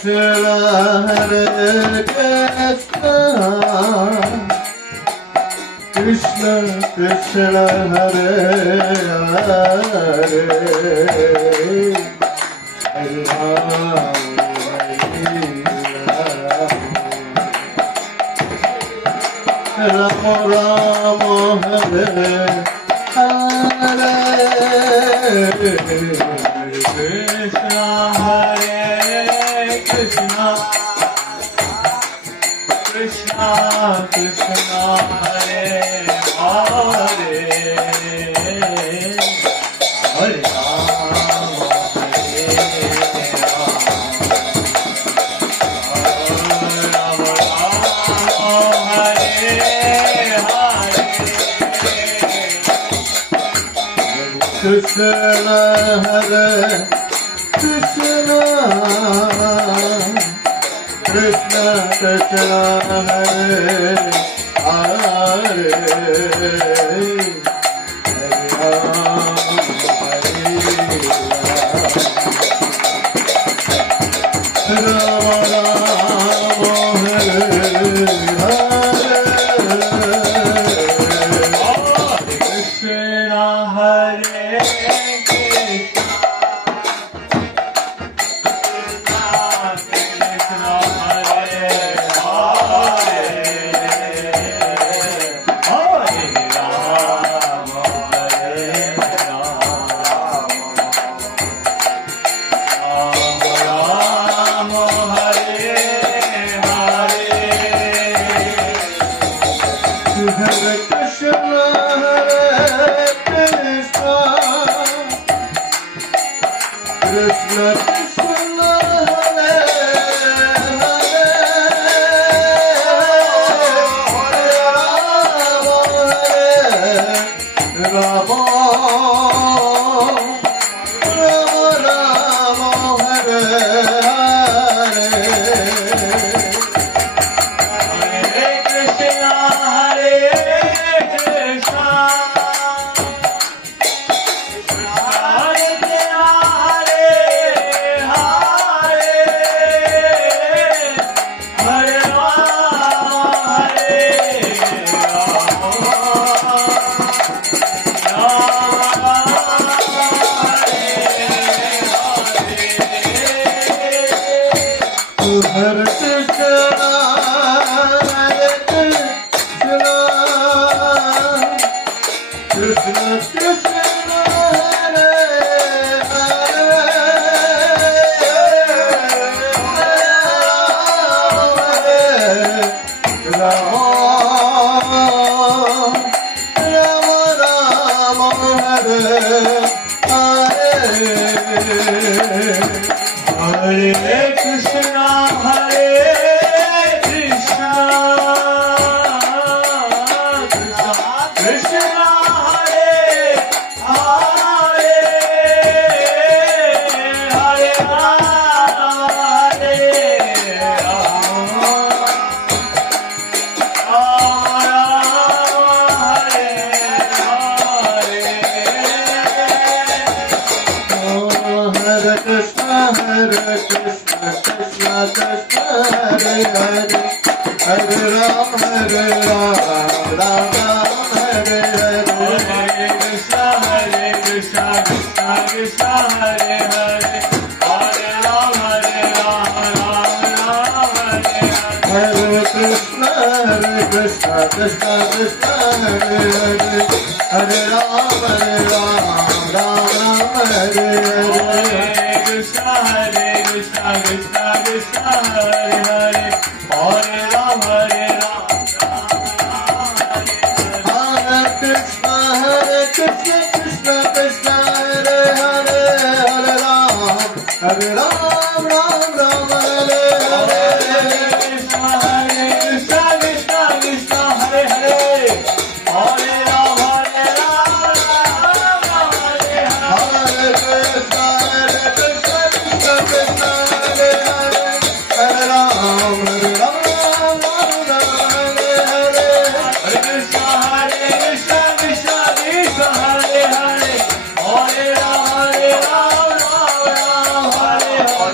Hare Krishna Krishna Hare Hare Hare Rama Rama Hare Hare Krishna Hare Krishna Krishna Krishna Hare Hare Hare Krishna Hare Krishna Krishna Krishna Hare Hare Hare Rama Rama Hare Hare Krishna Hare Krishna Krishna Hare Hare Rama Rama Hare Hare Hare Krishna Hare Krishna Hare Krishna, Hare Krishna, Krishna Krishna, Hare Hare, Rama Rama Rama Hare Hare. Hare Krishna, Hare Krishna, Krishna Hare Hare, Hare Rama, Hare Krishna, Krishna Krishna Hare Hare, Hare Rama, Rama Hare Hare, Hare Krishna, Krishna Krishna Hare Hare, Hare Rama, Rama Hare Krishna, Krishna Krishna Hare Hare, Hare Rama, Rama Hare Hare. Krishna Krishna Krishna Hare Hare, Hare Rama, Hare Krishna Krishna Krishna Hare Hare, Hare Rama, Rama Hare Hare. Krishna Krishna Krishna Hare Hare, Hare Rama, Rama Hare Hare. Krishna Krishna Krishna Hare Hare, Hare Rama, Rama Hare Hare. Krishna Krishna Krishna Hare Hare, Hare Rama, Rama Hare Hare.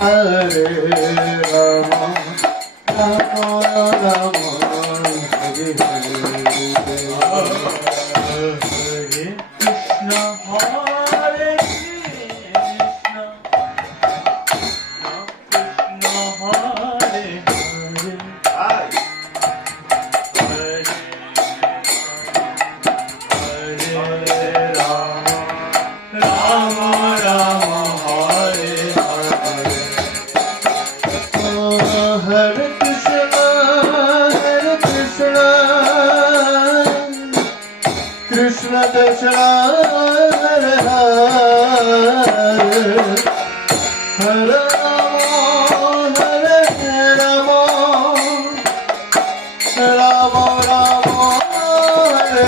Hare Rama, Rama Rama, Hare Hare. Krishna, Hare Krishna, Krishna Hare Hare, Hare Rama, Rama Rama, Hare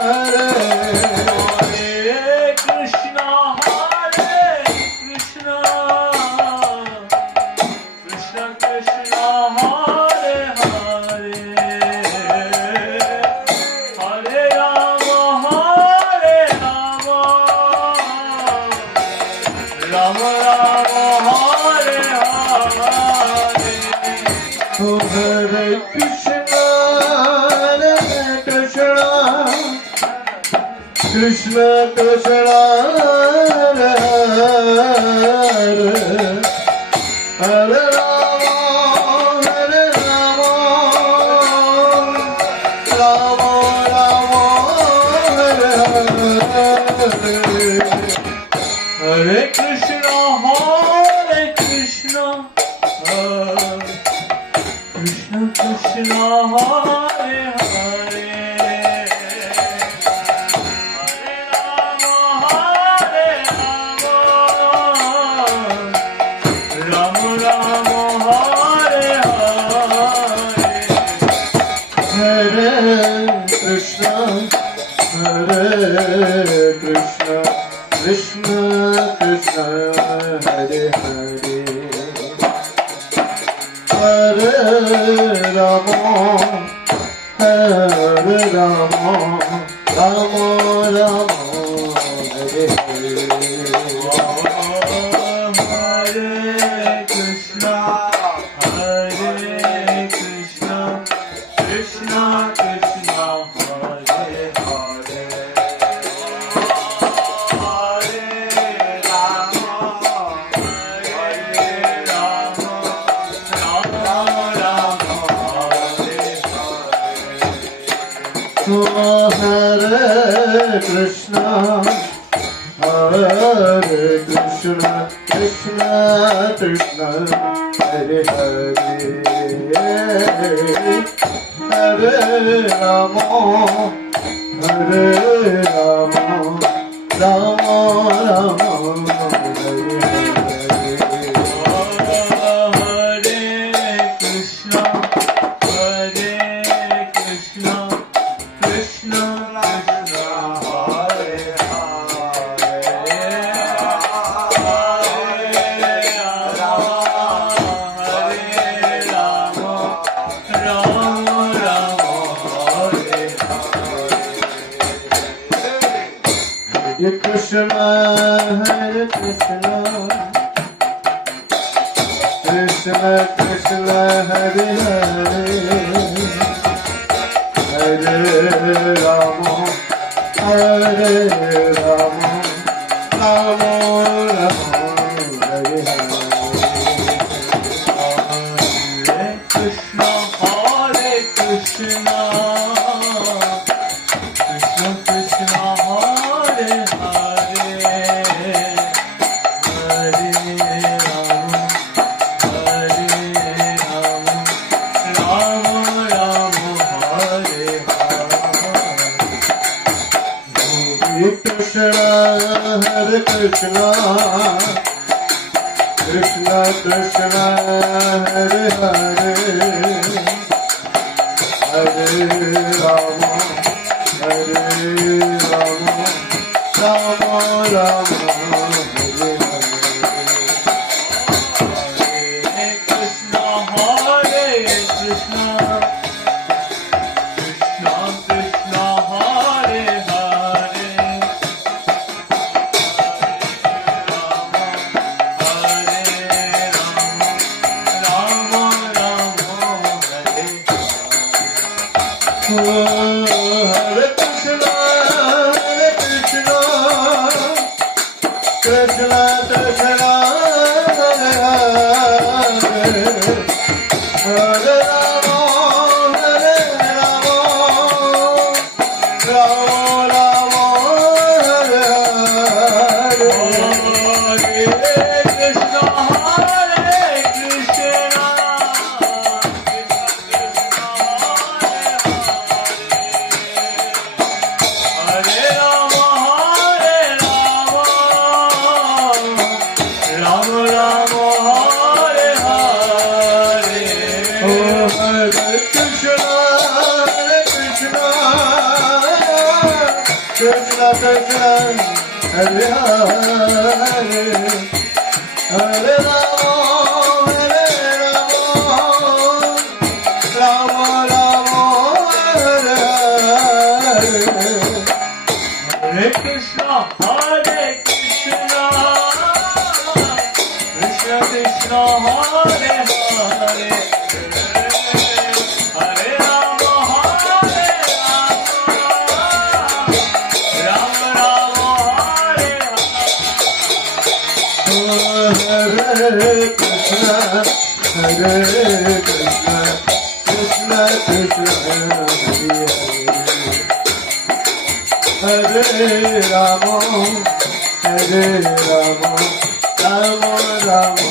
Hare. Hare Krishna, Krishna Krishna, Hare Hare, Hare Rama, Rama Rama, Hare Hare. Hare Krishna, Krishna Krishna, Hare Hare, Hare Rama, Rama Rama, Hare Hare. Hare Krishna, Krishna Krishna, Hare Hare, Hare Rama, Rama Rama, Hare Hare. Hare Krishna, Krishna Krishna, Hare Hare, Hare Rama, Rama Rama, Hare Hare. Hare Krishna, Krishna Krishna, Hare Hare, Hare Rama, Rama Rama, Hare Hare. Hare Krishna, Krishna Krishna, Hare Hare, Hare Rama, Rama Rama, Hare Hare. Hare Krishna, Krishna Krishna, Hare Hare, Hare Rama, Rama Rama, Hare Hare. Hare Krishna, Krishna Krishna, Hare Hare Krishna, Krishna Krishna, Hare Hare, Hare Rama, Rama Rama, Hare Hare. Hare Krishna, Krishna Krishna, Hare Hare, Hare Rama, Rama Rama, Hare Hare. Hare Krishna, Krishna Krishna, Hare Hare, Hare Rama, Rama Rama, Hare Hare. Hare Krishna, Krishna Krishna, Hare Hare, Hare Krishna Krishna Hare Hare Hare Rama Hare Rama Rama Rama Hare Hare Krishna Krishna Hare Hare Hare Rama Hare Rama Rama Rama Hare Hare Hare Krishna, Hare Krishna, Krishna Krishna, Hare Hare, Hare Rama, Hare Rama, Rama Rama, Hare Hare Krishna Hare Krishna Krishna Krishna Hare Hare Rama Hare Rama Rama Rama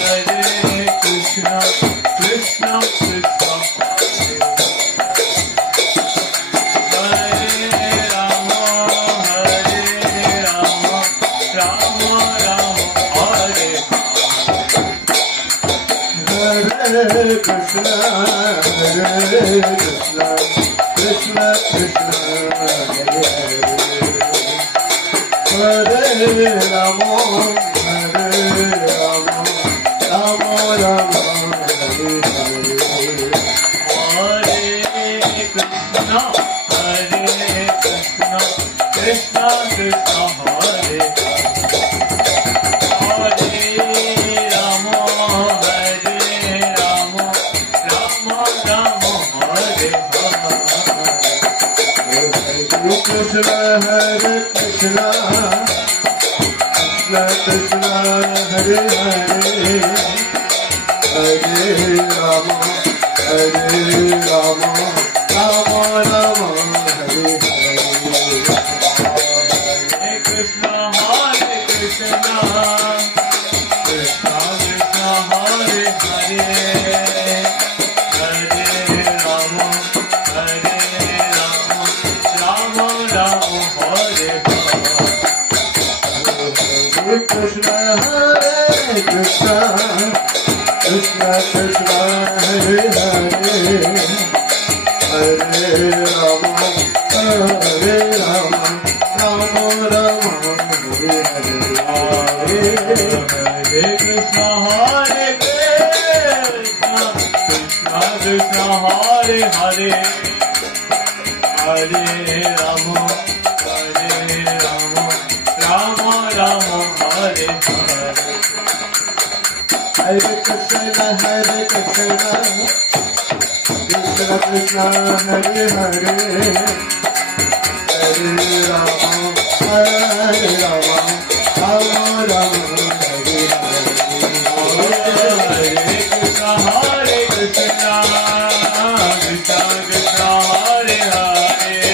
Hare Krishna, Krishna Krishna, Hare Rama, Hare Rama, Rama Rama, Hare Hare Krishna Hare Krishna Krishna Krishna Hare Hare Hare Rama Hare Rama Rama Rama Hare Hare Hare Krishna, Hare Krishna, Krishna Krishna, Hare Hare Rama, Hare Rama, Rama Rama, Hare Hare. Krishna Hare Krishna Krishna Krishna Hare Hare Hare Rama Hare Rama Rama Rama Hare Hare Hare Krishna, Hare Krishna, Krishna Krishna, Hare Hare, Hare Rama, Hare Rama, Rama Rama, Hare Hare Krishna Hare Krishna Krishna Krishna Hare Hare Hare Rama Hare Rama Rama Rama Hare Hare Hare Krishna, Hare Krishna, Krishna Krishna, Hare Hare, Hare Rama, Hare Rama, Rama Rama, Hare Hare. Hare Krishna Hare Krishna Krishna Krishna Hare Hare Hare Rama Hare Rama Rama Rama Hare Hare Hare Krishna, Hare Krishna, Krishna Krishna, Hare Hare,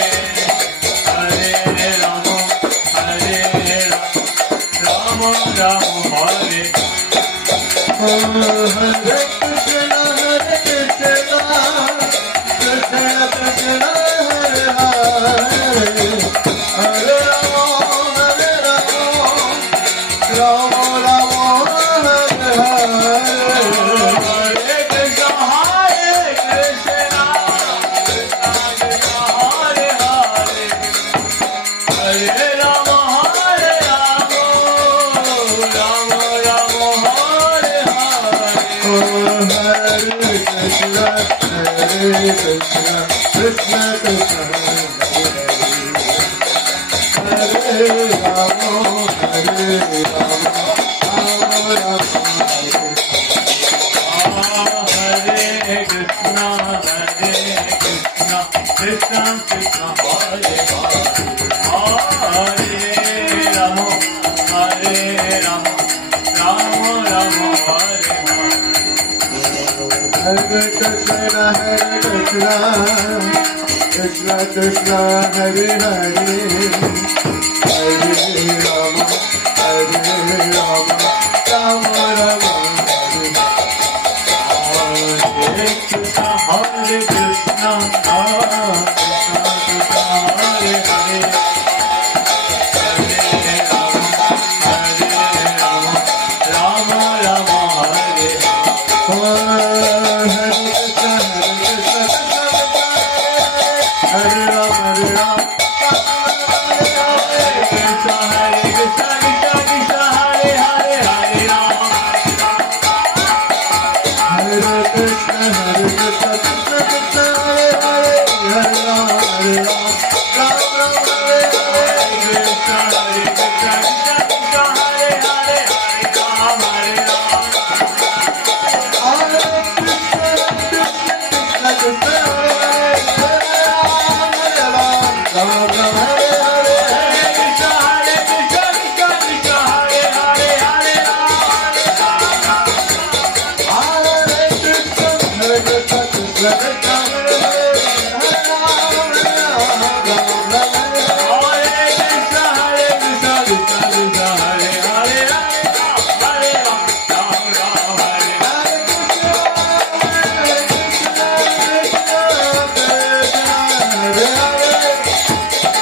Hare Rama, Hare Rama, Rama Rama, Hare Hare Krishna Hare Krishna Krishna Krishna Hare Hare Hare Rama Rama Rama Hare Hare Hare Krishna, Hare Krishna, Krishna Krishna, Hare Hare, Hare Rama, Hare Rama, Rama Rama, Hare Hare. Hare Krishna Hare Krishna Krishna Krishna Hare Rama Hare Rama Rama Rama Hare Hare Krishna, Hare Krishna, Krishna Krishna Hare Hare Hare Rama Hare Rama Rama Rama Hare Hare Hare Krishna Krishna Krishna Hare Hare Hare Rama Hare Rama Rama Rama Hare Krishna Hare Krishna Krishna Hare Hare Hare Rama Rama Rama Hare Hare Krishna Hare Rama Hare Rama Krishna Hare Krishna Krishna Krishna Hare Hare Hare Rama Hare Krishna Krishna Krishna Hare Hare Hare Rama Hare Rama Rama Rama Hare Hare Krishna Hare Krishna Krishna Krishna Hare Hare Hare Rama Hare Rama Hare Krishna Krishna Krishna Hare Hare Hare Rama Rama Rama Hare Hare Hare Krishna Hare Krishna Krishna Krishna Hare Hare Hare Rama Hare Rama Hare Krishna Krishna Krishna Hare Hare Hare Rama Rama Rama Hare Hare Hare Krishna Hare Krishna Krishna Krishna Hare Hare Hare Rama Rama Hare Hare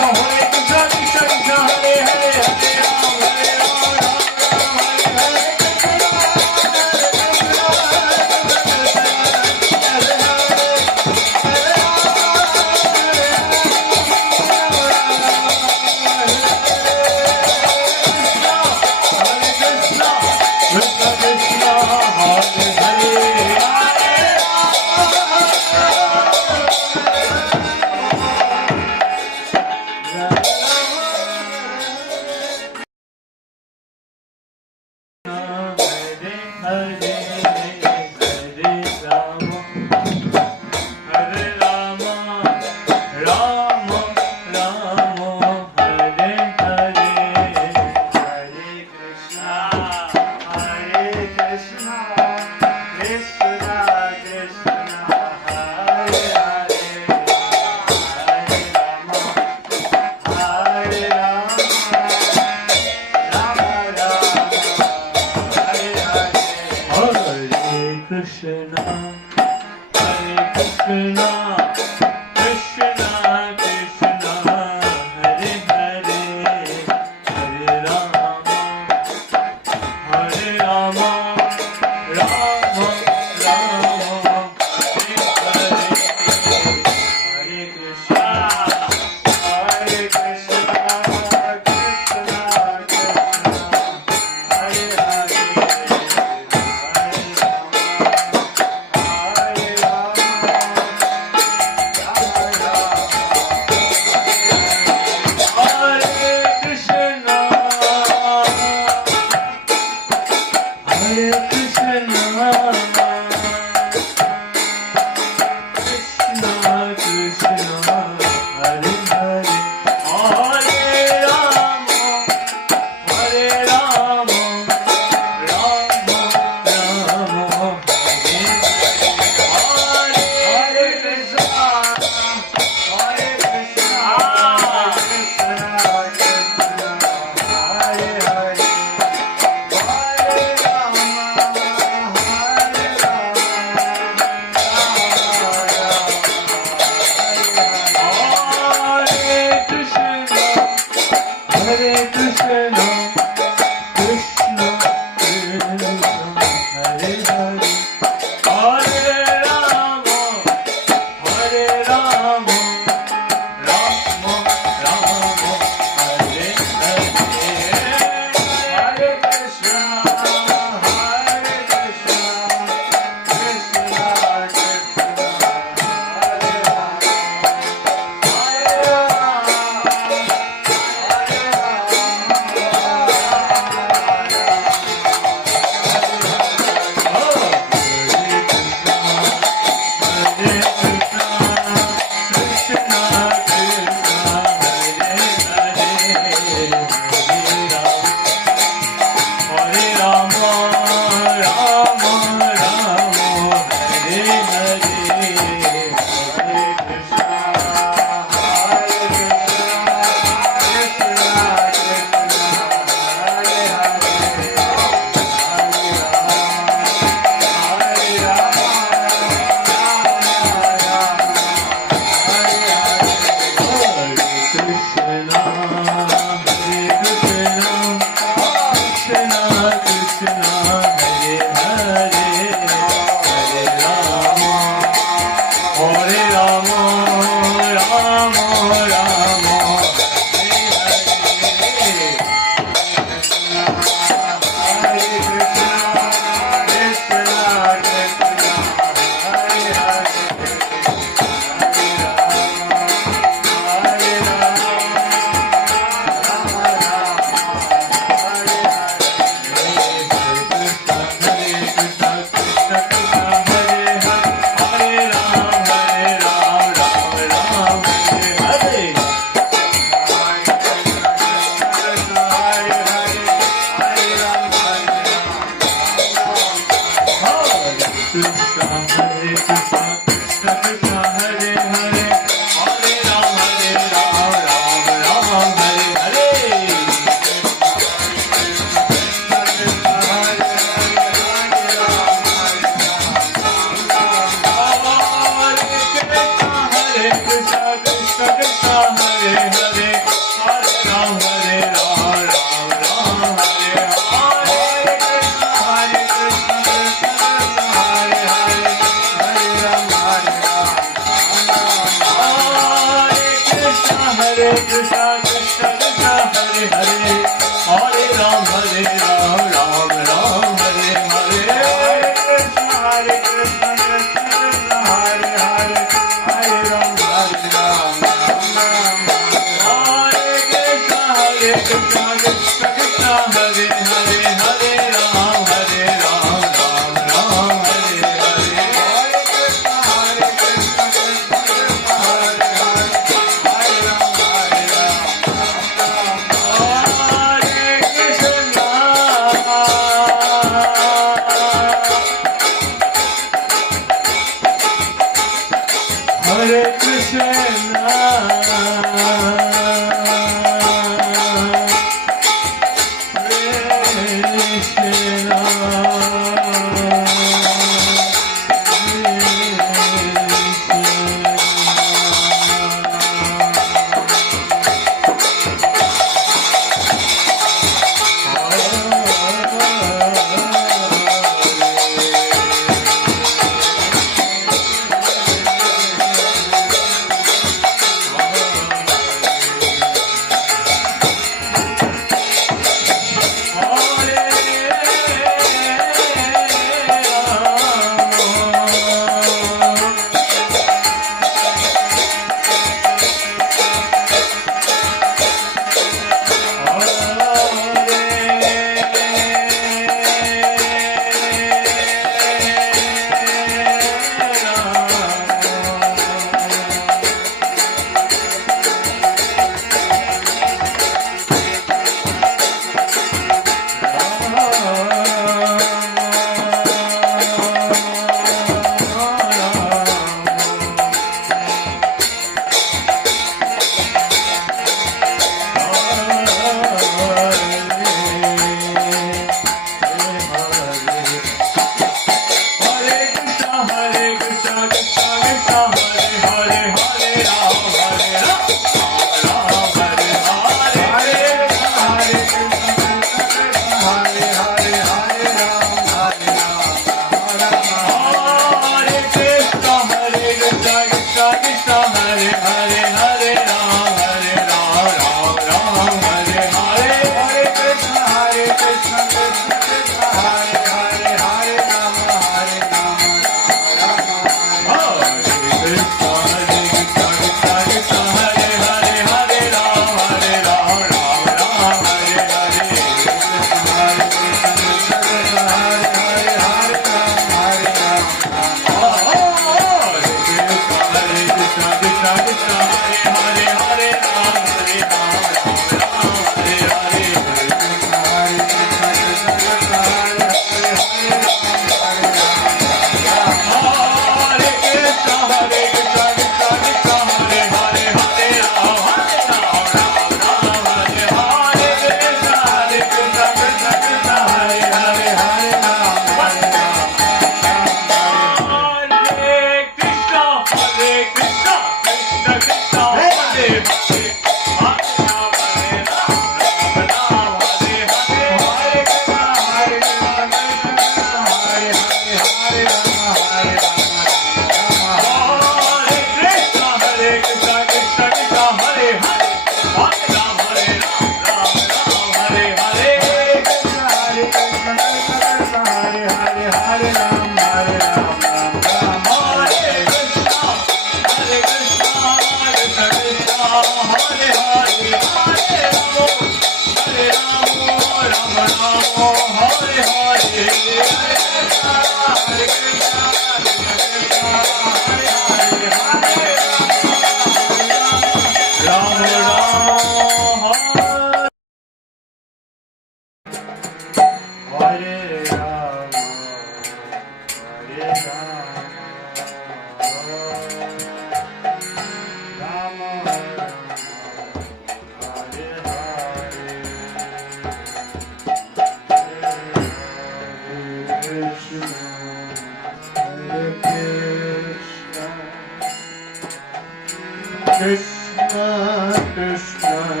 Krishna Krishna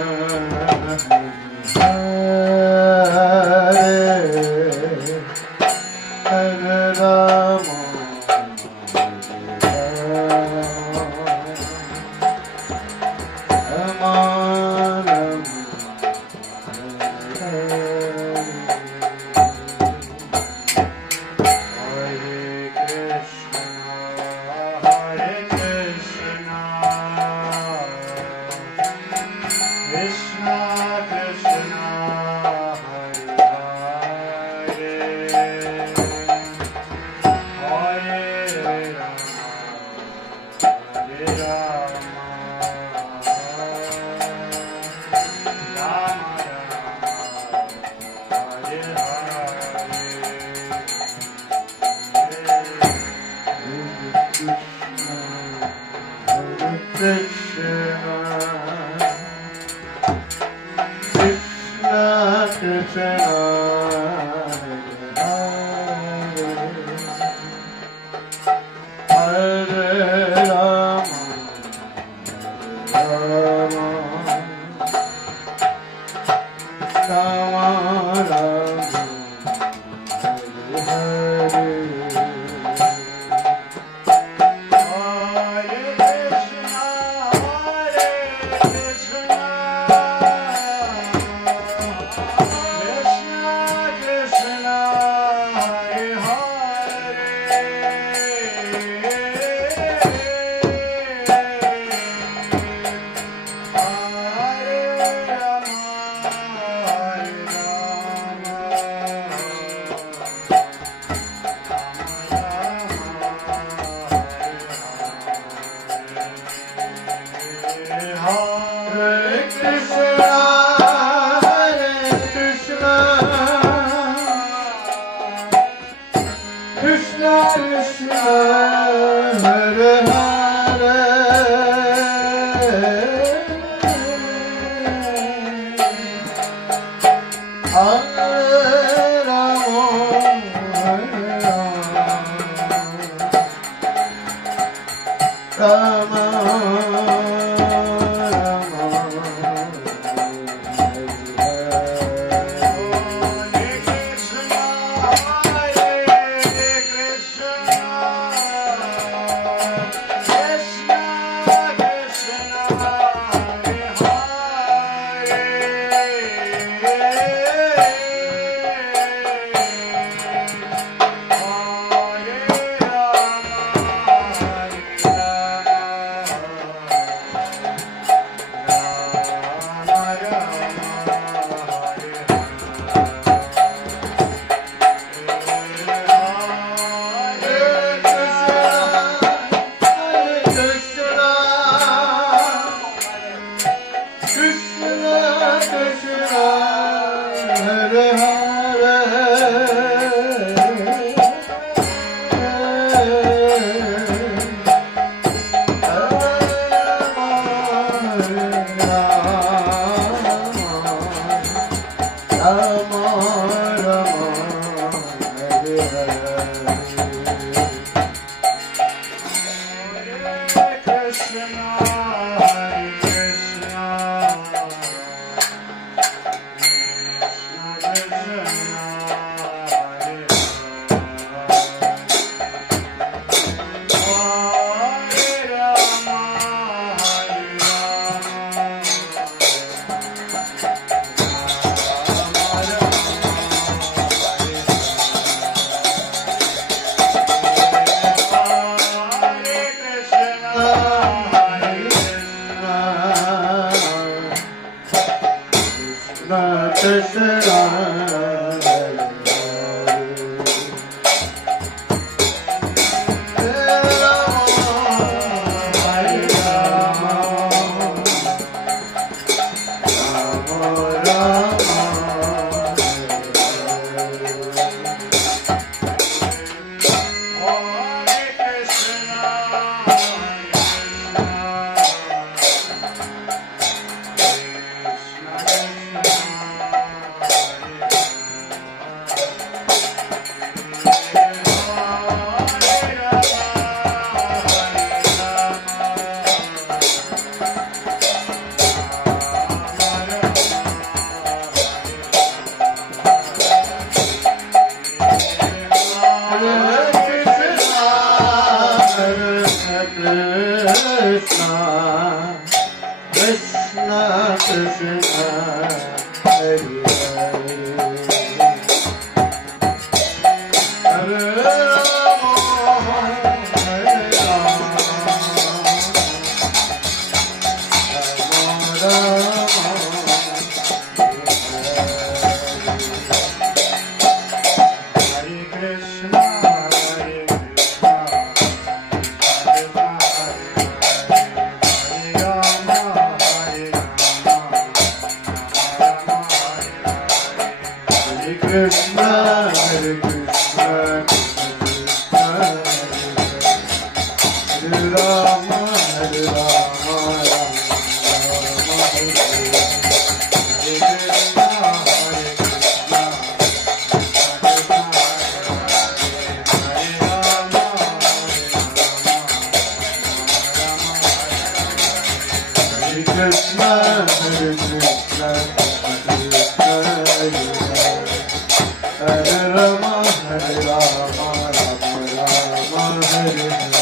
Rama, Hare Rama, Rama Rama, Hare Hare.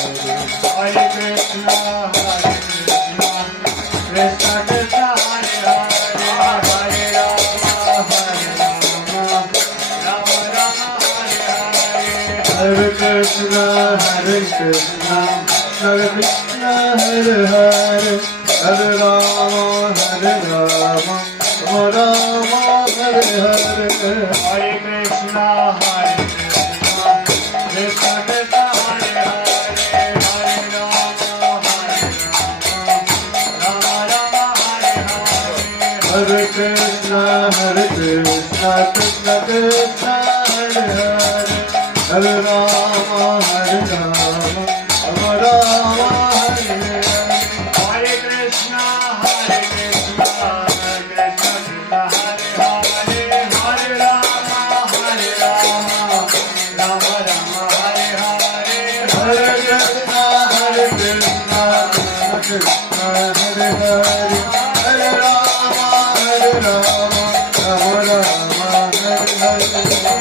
Hare Krishna, Krishna Krishna, Hare Hare, Hare Rama, Rama Rama, Hare Hare. Hare Krishna, Hare Krishna, Hare Krishna, Hare Hare, Hare Rama, Hare Rama, Rama Rama, Hare Hare. Hare Krishna, Krishna Krishna, Hare Hare, Hare Rama, Rama Rama, Hare Hare. Hare Krishna, Krishna Krishna, Hare Hare, Hare Rama, Hare Rama, Rama Rama, Hare Hare. Hare Krishna, Krishna Krishna, Hare Hare, Hare Rama, Rama Rama, Hare Hare. Hare Krishna, Krishna Krishna, Hare Hare, Hare Rama, Rama Rama, Hare Hare.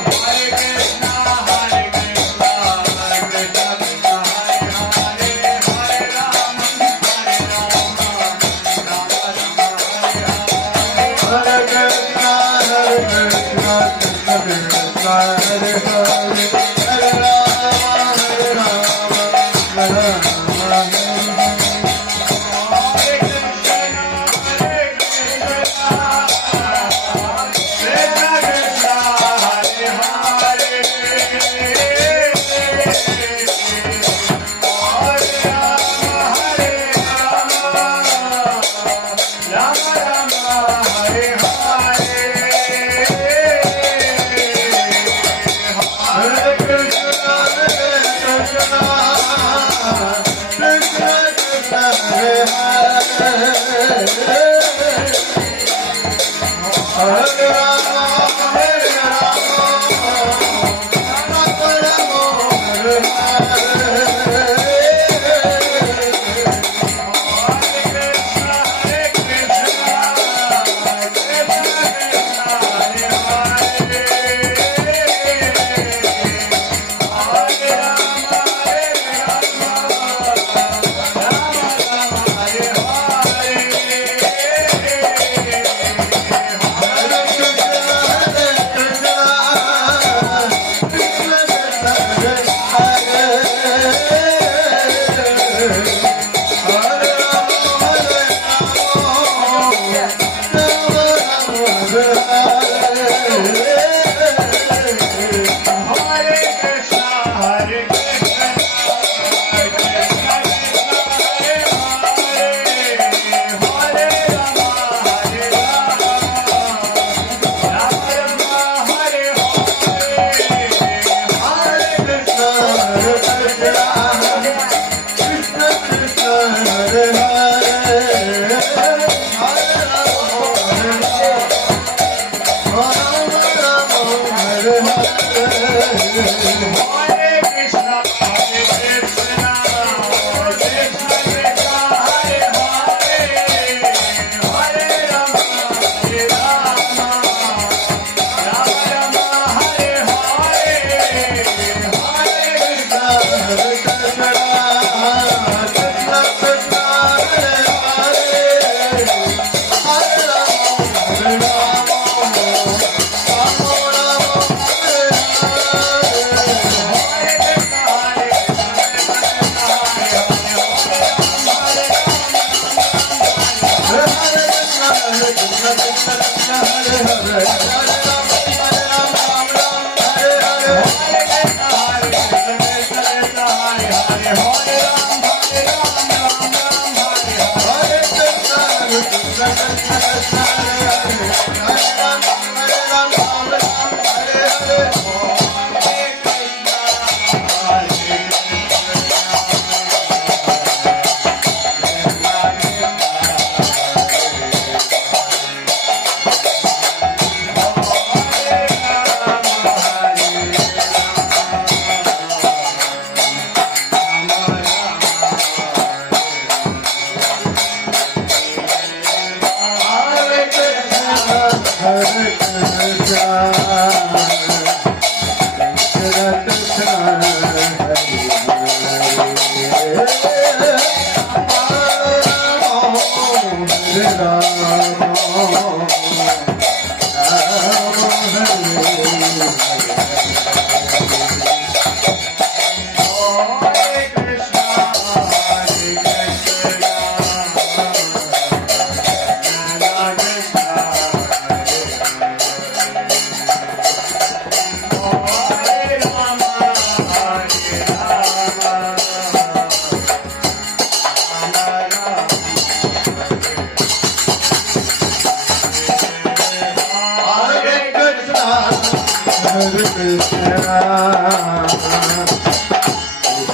Hare Krishna,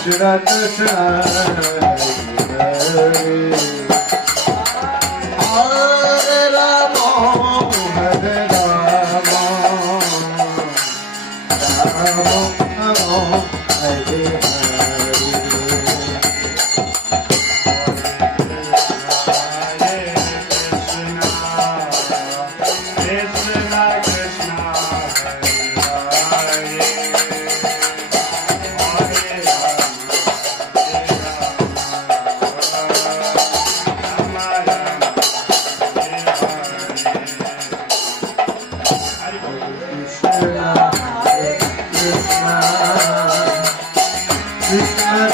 Krishna Krishna, Hare Hare Rama, Hare Rama, Rama Rama, Hare Krishna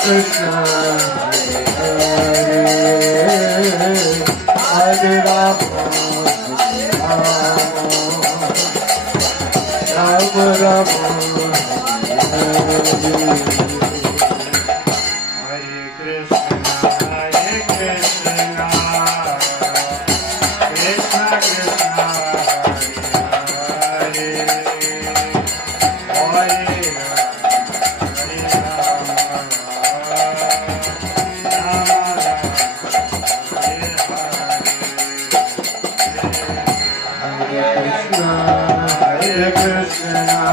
Krishna, Hare Hare Rama, Rama Rama, Hare Krishna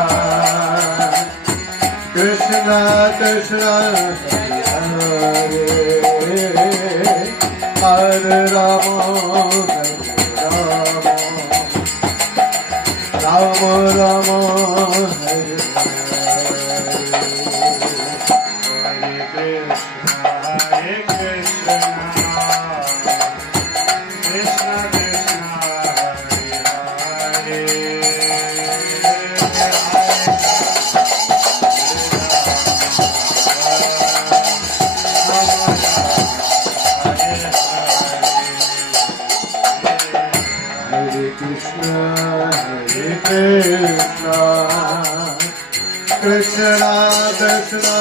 Krishna, Hare Rama, Rama Rama, Hare Krishna Krishna,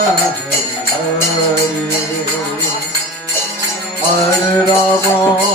Hare Rama,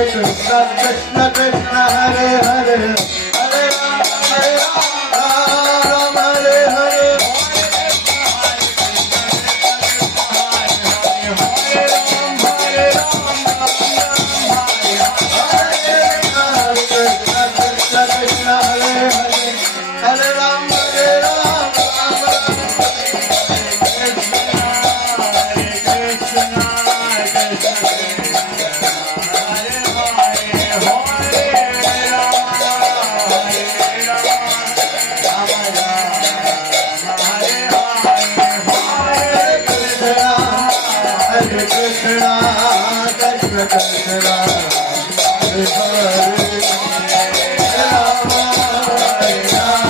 Krishna Krishna Krishna Hare Hare Hare Ram Ram Hare Hare Krishna Krishna Krishna Hare Hare Hare Ram Ram Hare Krishna Krishna Krishna Hare Hare Rama Hare Rama Hare Krishna Hare Krishna Krishna Krishna Hare Rama Hare Rama Hare Hare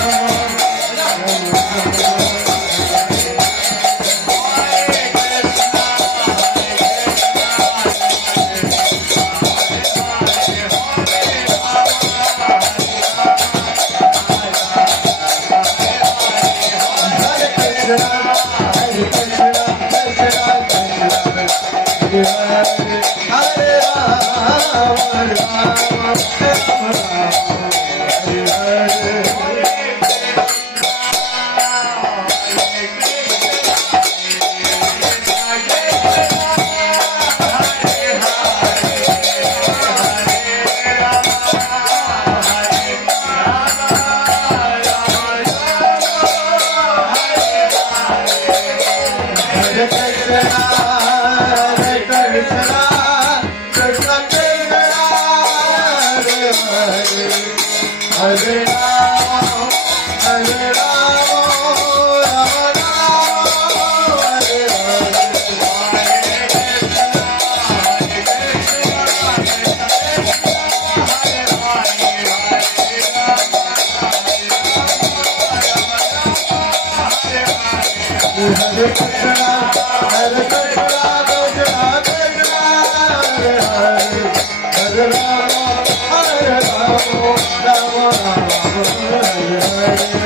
Hare Krishna, Hare Krishna, Krishna Krishna, Hare Hare, Hare Rama, Hare Rama, Rama Rama, Hare Hare Krishna, Hare Krishna, Krishna Krishna, Hare Hare, Hare Rama, Hare Rama, Rama Rama, Hare Hare.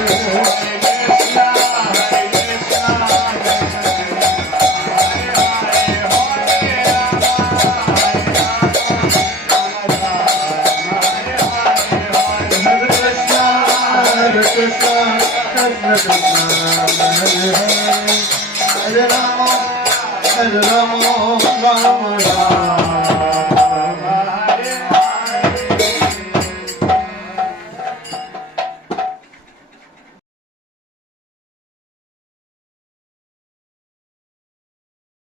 Hare Krishna, Hare Krishna, Krishna Krishna, Hare Hare, Hare Rama, Hare Rama,